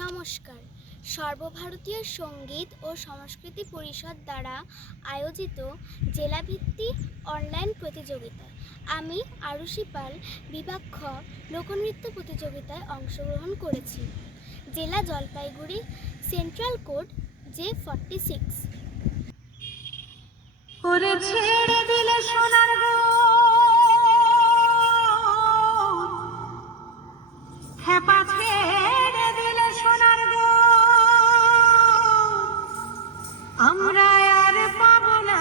নমস্কার। সর্বভারতীয় সঙ্গীত ও সংস্কৃতি পরিষদ দ্বারা আয়োজিত জেলাভিত্তিক অনলাইন প্রতিযোগিতায় আমি আরুষি পাল বিভাগ খ লোকনৃত্য প্রতিযোগিতায় অংশগ্রহণ করেছি। জেলা জলপাইগুড়ি, সেন্ট্রাল কোড J46। ছেড়ে দিলে সোনার গো হেপা, ছেড়ে দিলে সোনার গো আমরা আর পাবো না,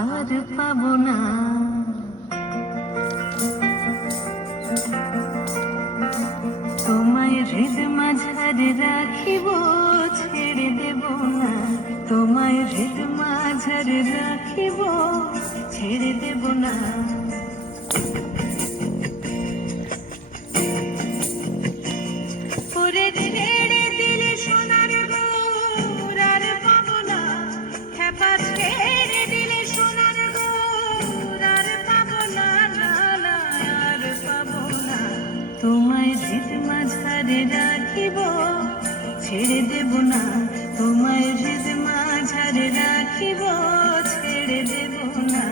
আর পাবো না। তোমায় হৃদ মাঝারে রাখিব, ছেড়ে দেব না। তোমায় হৃদ মাঝারে রাখিব, ছেড়ে দেব না। ওরে ছেড়ে দিলে সোনার গো আর পাবো না, হেপা ছেড়ে দিলে সোনার গো আর পাবো না, আর পাবো না। তোমায় হৃদ মাঝারে রাখিব, ছেড়ে দেব না। তোমায় হৃদ মাঝারে রাখিব, ছেড়ে দেব না।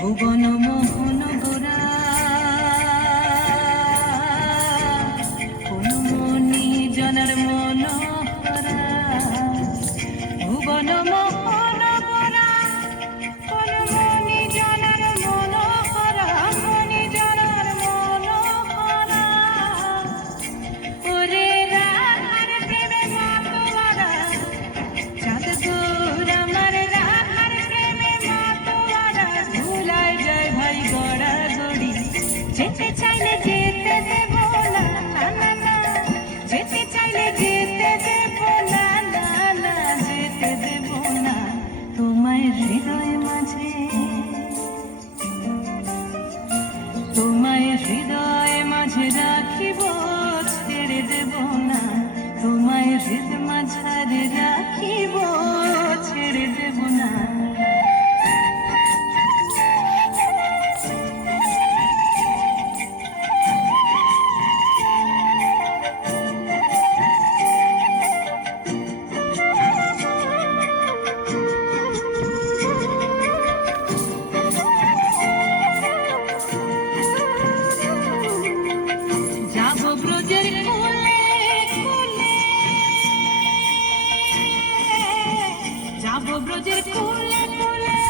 ভুবন মোহন গোরা কোন মনি জনার মনোহরা, ভুবন মোহন গোরা কোন মনি জনার মনোহরা, মনি জনার মনোহরা। ওরে রাধার প্রেমে মাতোয়ারা, চাঁদ তোর আমার রাধার প্রেমে মাতোয়ারা। ভুলায় যায় ভাই গড়াগড়ি, যেতে চাইলে যেতে দেব না, না না। যেতে চাইলে যেতে দেব না, না না, যেতে দেব না। তোমায় হৃদয় মাঝে, তোমায় হৃদয় মাঝে রাখিব, ছেড়ে দেব না। তোমায় হৃদ মাঝারে রাখিব, ছেড়ে দেব না। যাব ব্রজের কোলে কোলে, যাব ব্রজের কোলে কোলে,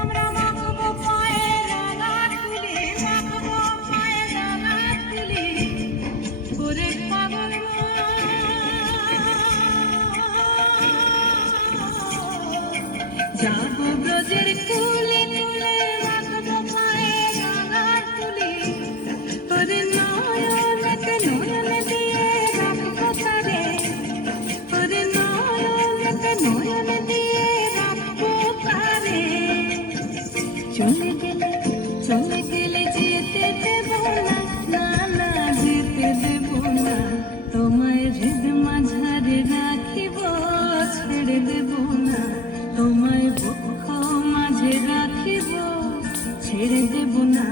আমরা মাখবো পায়ে রাঙা তুলি, মাখবো পায়ে রাঙা তুলি। ওরে পাগল যাব ব্রজের কোলে কোলে, মাখবো পায়ে রাঙা তুলি। ওরে নয়নেতে নয়ন দিয়ে রাখবো তারে, ওরে নয়নেতে নয়ন দিয়ে রাখবো তারে। চলে গেলে যেতে দেব না, না না, যেতে দেব না। তোমায় হৃদ মাঝারে রাখিব, ছেড়ে দেব না। তোমায় বক্ষ মাঝে রাখিব, ছেড়ে দেব না।